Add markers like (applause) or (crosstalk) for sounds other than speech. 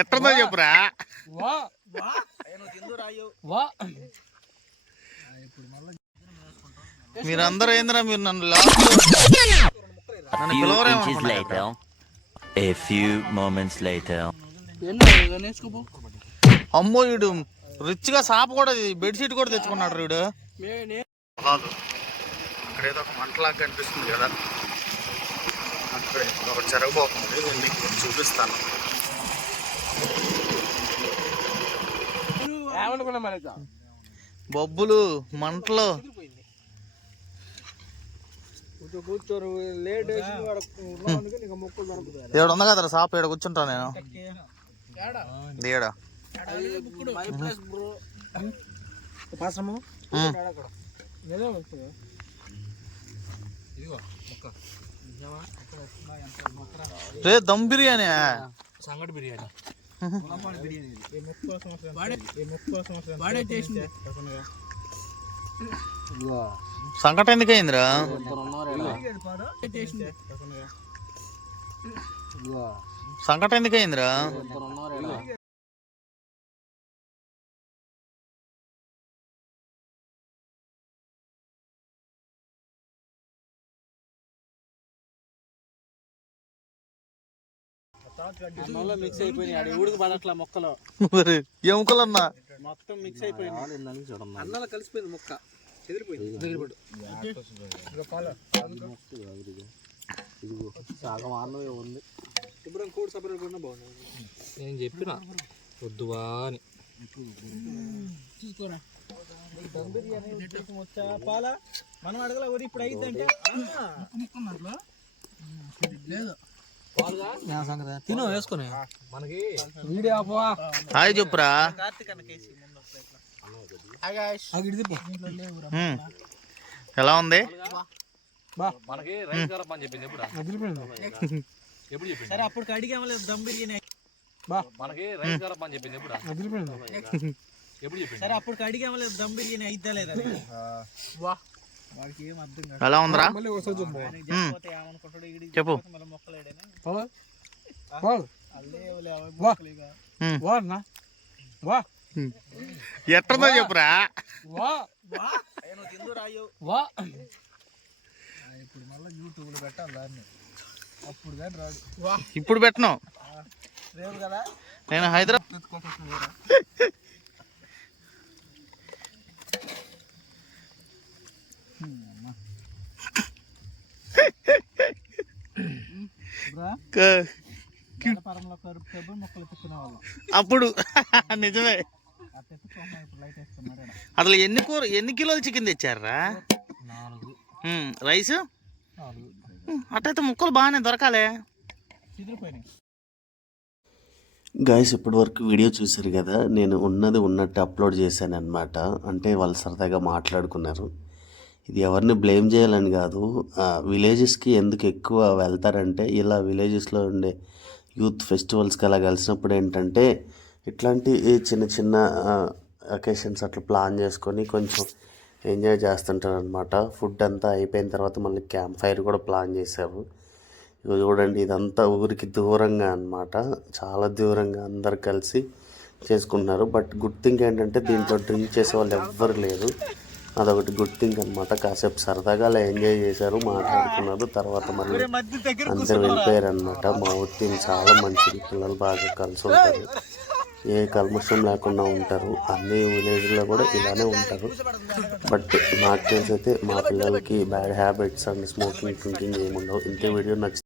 ఎట్టుందో చెప్పురా. వా. వా. మీరందరూ ఏందిరా మీరు నన్ను పిలవరేమో. A few moments later. అమ్మో వీడు రిచ్గా సాప కూడా బెడ్షీట్ కూడా తెచ్చుకున్నాడు వీడు. కాదు అక్కడ ఏదో ఒక మంటలాగా కనిపిస్తుంది కదా. అక్కడ ఒక చెరగబోతుంది నేను మీకు చూపిస్తాను బొబ్బులు మంటలు. ఏడు ఉంది కదరా సాప ఏడు కూర్చుంటా నేను. ఏడా. ఇదిగో రే దమ్ బిర్యానీ సంగటి బిర్యానీ. వాడే చేసింది. సంకట ఎందుకయిందిరా సంకట మిక్స్ అయిపోయినాయి ఊడికి పడట్లా మొక్కలో. మరి ఎముకలన్నా మొత్తం మిక్స్ అయిపోయింది. అన్నాలో కలిసిపోయింది మొక్క. చెదిరిపోయింది. దగ్గర పడు సగం అన్నమే ఉంది. శుభ్రం కూడి సపరేట్ కూడా బాగుంది. నేను చెప్పిన. వద్దువా అని. చూసుకోరా. దమ్ బిర్యానీ వచ్చా పాలా? మనం అడగల ఇప్పుడు అయిందంటే లేదు. తిను వేసుకుని. మనకి వీడియో ఆపవా హాయ్ చెప్పురా. ఎలా ఉంది? మనకి రైస్ కలప అని చెప్పింది ఎప్పుడు ఎప్పుడు చెప్పింది సరే అప్పుడు అడిగామలే దమ్ బిర్యానీ మనకి రైస్ కలప అని చెప్పింది ఎప్పుడు ఎప్పుడు చెప్పింది సరే అప్పుడు అడిగామలే దమ్ బిర్యానీ అయిద్దా లేదా ఎలా ఉందిరా? చెప్పు. ఎట్టుందో చెప్పురా ఇప్పుడు మళ్ళీ యూట్యూబ్లో పెట్టాలి దాన్ని అప్పుడు కానీ ఇప్పుడు పెట్టను. రేవు కదా నేను హైదరాబాద్ క- టేబుల్ మొక్కలు అప్పుడు (laughs) నిజమే. అసలు ఎన్ని కూర ఎన్ని కిలోలు చికెన్ తెచ్చారా రైస్? అట్టయితే ముక్కలు బాగానే దొరకాలే. గాయస్ ఇప్పటి వరకు వీడియో చూశారు కదా నేను ఉన్నది ఉన్నట్టు అప్లోడ్ చేశాను అనమాట అంటే వాళ్ళు సరదాగా మాట్లాడుకున్నారు. ఇది ఎవరిని బ్లేమ్ చేయాలని కాదు. విలేజెస్కి ఎందుకు ఎక్కువ వెళ్తారంటే ఇలా విలేజెస్లో ఉండే యూత్ ఫెస్టివల్స్కి అలా కలిసినప్పుడు ఏంటంటే ఇట్లాంటి ఈ చిన్న చిన్న అకేషన్స్ అట్లా ప్లాన్ చేసుకొని కొంచెం ఎంజాయ్ చేస్తుంటారు అనమాట ఫుడ్ అంతా అయిపోయిన తర్వాత మళ్ళీ క్యాంప్ ఫైర్ కూడా ప్లాన్ చేశారు. ఇగో చూడండి ఇదంతా ఊరికి దూరంగా అన్నమాట. చాలా దూరంగా అందరు కలిసి చేసుకుంటున్నారు. బట్ గుడ్ థింగ్ ఏంటంటే దీంట్లో డ్రింక్ చేసే వాళ్ళు ఎవ్వరు లేరు. అదొకటి గుడ్ థింగ్ అనమాట కాసేపు సరదాగా అలా ఎంజాయ్ చేశారు మాట్లాడుకున్నారు. తర్వాత మళ్ళీ అందరు వెళ్ళిపోయారు అనమాట మా ఊరి చాలా మంచిది. పిల్లలు బాగా కలిసి ఉంటారు. ఏ కల్మషం లేకుండా ఉంటారు. అన్ని విలేజ్లో కూడా ఇలానే ఉంటారు. బట్ నాకు తెలిసి అయితే మా పిల్లలకి bad habits and smoking drinking ఏముండవు. ఇంతే వీడియో నచ్చి